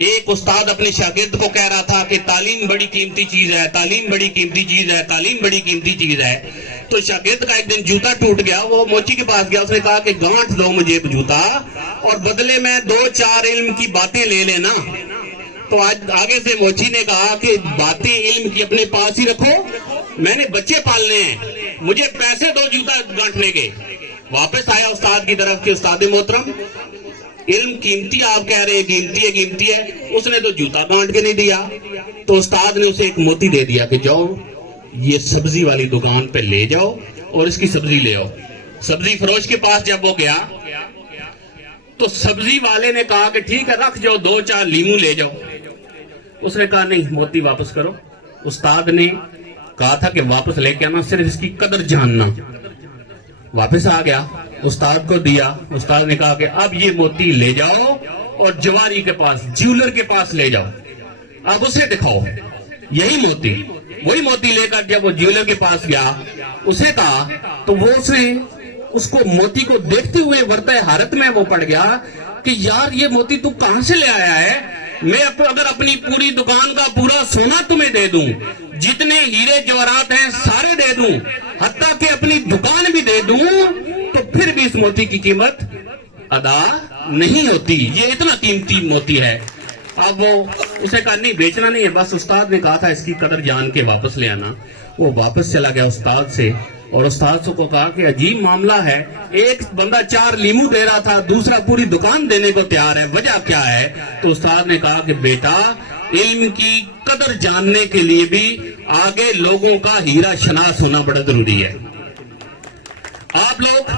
ایک استاد اپنے شاگرد کو کہہ رہا تھا کہ تعلیم بڑی قیمتی چیز ہے، تعلیم بڑی قیمتی چیز ہے، تعلیم بڑی قیمتی چیز ہے. تو شاگرد کا ایک دن جوتا ٹوٹ گیا، وہ موچی کے پاس گیا، اس نے کہا کہ گانٹھ دو مجھے جوتا اور بدلے میں 2-4 علم کی باتیں لے لینا. تو آگے سے موچی نے کہا کہ باتیں علم کی اپنے پاس ہی رکھو، میں نے بچے پالنے ہیں، مجھے پیسے دو جوتا گانٹھنے کے. واپس آیا استاد کی طرف کہ استاد محترم علم قیمتی آپ کہہ رہے ہیں، قیمتی ہے. اس نے تو جوتا گانٹ کے نہیں دیا. تو استاد نے اسے ایک موتی دے دیا کہ جاؤ یہ سبزی والی دکان پہ لے جاؤ اور اس کی سبزی لے آؤ. سبزی فروش کے پاس جب وہ گیا تو سبزی والے نے کہا کہ ٹھیک ہے رکھ جاؤ، 2-4 لیمو لے جاؤ. اس نے کہا نہیں، موتی واپس کرو. استاد نے کہا تھا کہ واپس لے کے آنا، صرف اس کی قدر جاننا. واپس آ گیا، استاد کو دیا. استاد نے کہا کہ اب یہ موتی لے جاؤ اور جواری کے پاس، جیولر کے پاس لے جاؤ، اب اسے دکھاؤ یہی موتی. وہی موتی لے کر جب وہ جیولر کے پاس گیا، اسے کہا تو وہ اس کو موتی کو دیکھتے ہوئے ورطہ حیرت میں وہ پڑ گیا کہ یار یہ موتی تو کہاں سے لے آیا ہے؟ میں اگر اپنی پوری دکان کا پورا سونا تمہیں دے دوں، جتنے ہیرے جواہرات ہیں سارے دے دوں، حتیٰ کہ اپنی دکان بھی دے دوں، تو پھر بھی اس موتی کی قیمت ادا نہیں ہوتی. یہ اتنا قیمتی موتی ہے. اب وہ اسے کہا نہیں بیچنا نہیں ہے، بس استاد نے کہا تھا اس کی قدر جان کے واپس لے آنا. وہ واپس چلا گیا استاد سے، اور استاد کو کہا کہ عجیب معاملہ ہے، ایک بندہ 4 لیمو دے رہا تھا، دوسرا پوری دکان دینے کو تیار ہے، وجہ کیا ہے؟ تو استاد نے کہا کہ بیٹا علم کی قدر جاننے کے لیے بھی آگے لوگوں کا ہیرا شناس ہونا بڑا ضروری ہے. آپ لوگ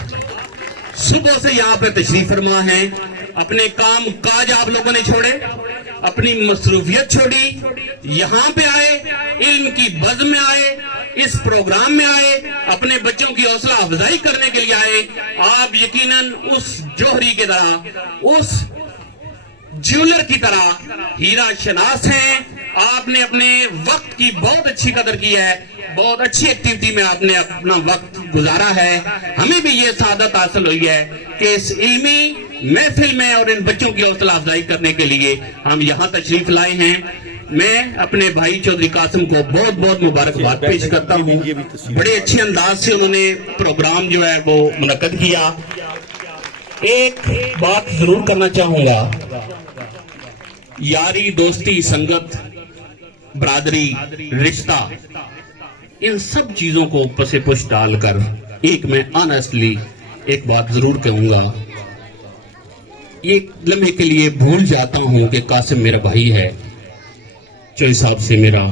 صبح سے یہاں پہ تشریف فرما ہیں، اپنے کام کاج آپ لوگوں نے چھوڑے، اپنی مصروفیت چھوڑی، یہاں پہ آئے، علم کی بزم میں آئے، اس پروگرام میں آئے، اپنے بچوں کی حوصلہ افزائی کرنے کے لیے آئے. آپ یقیناً اس جوہری کی طرح، اس جیولر کی طرح ہیرا شناس ہیں. آپ نے اپنے وقت کی بہت اچھی قدر کی ہے، بہت اچھی ایکٹیویٹی میں آپ نے اپنا وقت گزارا ہے. ہمیں بھی یہ سعادت حاصل ہوئی ہے کہ اس علمی محفل میں اور ان بچوں کی حوصلہ افزائی کرنے کے لیے ہم یہاں تشریف لائے ہیں. میں اپنے بھائی چودھری قاسم کو بہت بہت مبارکباد پیش کرتا ہوں. بڑے اچھے انداز سے انہوں نے پروگرام جو ہے وہ منعقد کیا. ایک بات ضرور کرنا چاہوں گا، یاری دوستی سنگت برادری رشتہ ان سب چیزوں کو پس پش ڈال کر ایک میں آنیسٹلی ایک بات ضرور کہوں گا. ایک لمحے کے لیے بھول جاتا ہوں کہ قاسم میرا بھائی ہے، چوئی صاحب سے میرا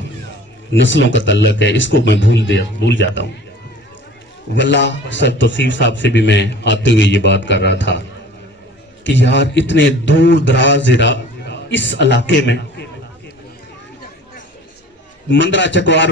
نسلوں کا تعلق ہے، اس کو میں بھول جاتا ہوں. واللہ سید توصیف صاحب سے بھی میں آتے ہوئے یہ بات کر رہا تھا کہ یار اتنے دور دراز اس علاقے میں مندرہ چکوار